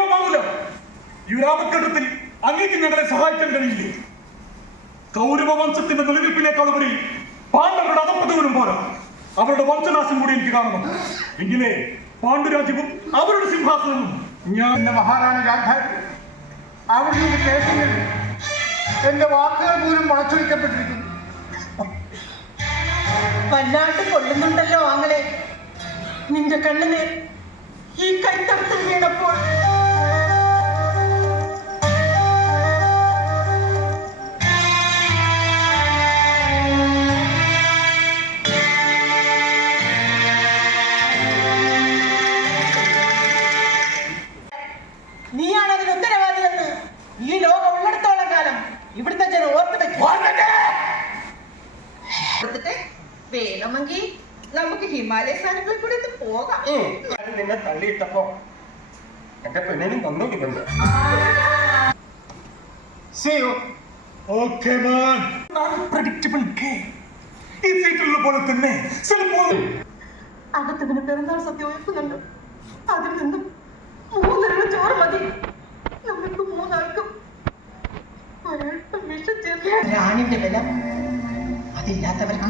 നിയമമാവില്ല. ഈ അങ്ങേക്ക് ഞങ്ങളെ സഹായിക്കാൻ കഴിയില്ലേ? കൗരവ വംശത്തിന്റെ നിലനിൽപ്പിനേക്കാൾ ഉപരി പാണ്ഡവരുടെ അതപ്പതവനും പോരാ അവരുടെ വംശനാശം കൂടി എനിക്ക് കാണണം. എങ്കിലേ പാണ്ഡുരാജ്യവും അവരുടെ സിംഹാസനവും ഞാൻ എന്റെ മഹാറാണി ഗാന്ധാരി അവിടെ കേസിനെ എന്റെ വാക്കുകൾ പോലും വളച്ചൊടിക്കപ്പെട്ടിരിക്കുന്നു. വല്ലാണ്ട് കൊള്ളുന്നുണ്ടല്ലോ ആങ്ങളെ. നിന്റെ കണ്ണിനെ ഈ കൈത്തടത്തിൽ ഇവിടുത്തെ ജനം ഓർത്ത് വെക്കും കൊടുത്തിട്ട് വേണമെങ്കിൽ നമുക്ക് ഹിമാലയ സാധനങ്ങളിൽ കൂടെ ഒന്ന് പോകാം. നിന്നെ തള്ളിയിട്ടപ്പോ എന്റെ പെണ്ണിനും തന്നോട്ടിട്ടുണ്ട് പോലെ തന്നെ ചിലപ്പോൾ അകത്തതിന് പെരുന്നാൾ സത്യം ഒരുക്കുന്നുണ്ട് അതിൽ നിന്നും മൂന്നര ചോറ് മതി. നമുക്ക് മൂന്നാൾക്കും രാണിന്റെ വില? അതില്ലാത്തവർക്ക്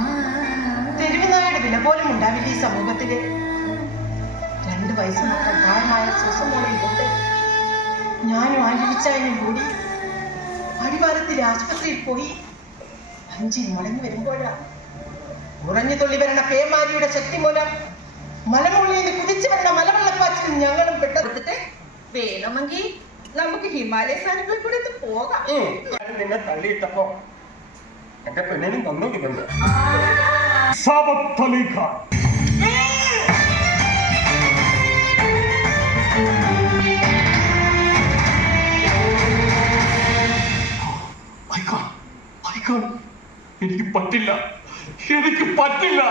തെരുവുനായുടെ വില പോലും ഉണ്ടാവില്ല ഈ സമൂഹത്തിൽ. രണ്ട് വയസ്സ് മാത്രം പ്രായമായ സുസമോളയും കൊണ്ട് ഞാനും ആലിച്ചായനും കൂടി അടിവാരത്തിൽ ആശുപത്രിയിൽ പോയി അഞ്ചിൽ മടങ്ങി വരുമ്പോഴാണ് ഉറഞ്ഞു തുള്ളി വരണ പേമാരിയുടെ ശക്തി മൂലം മലമുള്ളിയിൽ കുതിച്ചു വരണ മലവെള്ളപ്പാച്ചിൽ ഞങ്ങളും പെട്ടെടുത്തിട്ട് വേണമെങ്കിൽ നമുക്ക് ഹിമാലയ സാനുക്കളിൽ കൂടെ ഒന്ന് പോകാം. നിന്നെ തള്ളിയിട്ടപ്പോ എന്റെ പെണ്ണിനും കാൺ. എനിക്ക് പറ്റില്ല. എനിക്ക് പറ്റില്ല.